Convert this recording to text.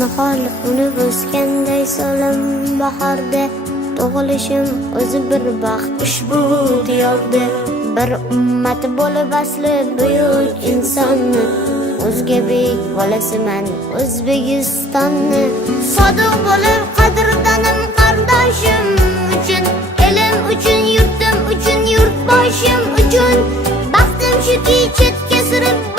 Nihol unib o'sganday so'lim bahorda, tug'ilishim o'zi bir baxt ushbu diyorda. Bir ummat bo'lib asli buyuk insonni, o'zga bek bolasiman O'zbekistonni. Sodiq bo'lib qadrdonim qardoshim uchun, elim uchun, yurtim uchun, yurtboshim uchun. Baxtim shuki chetga surib